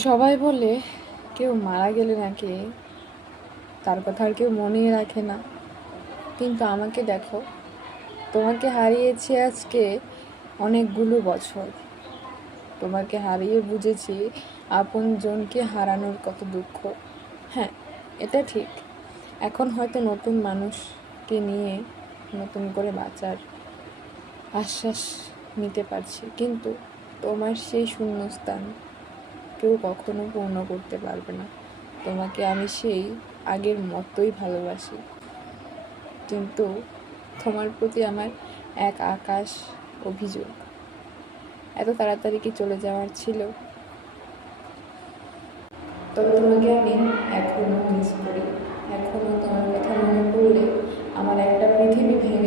সবাই বলে কেউ মারা গেলে নাকি তার কথা আর কেউ মনেই রাখে না, কিন্তু আমাকে দেখো, তোমাকে হারিয়েছি আজকে অনেকগুলো বছর। তোমাকে হারিয়ে বুঝেছি আপনজনকে হারানোর কত দুঃখ। হ্যাঁ, এটা ঠিক, এখন হয়তো নতুন মানুষকে নিয়ে নতুন করে বাঁচার আশ্বাস নিতে পারছি, কিন্তু তোমার সেই শূন্যস্থান কেউ কখনো পূর্ণ করতে পারবে না। তোমাকে আমি সেই আগের মতোই ভালোবাসি, কিন্তু তোমার প্রতি আমার এক আকাশ অভিযোগ। এত তাড়াতাড়ি কি চলে যাওয়ার ছিল? তবে তোমাকে আমি এখনও মিস করি। এখনও তোমার কথা মনে পড়লে আমার একটা পৃথিবী ভেঙে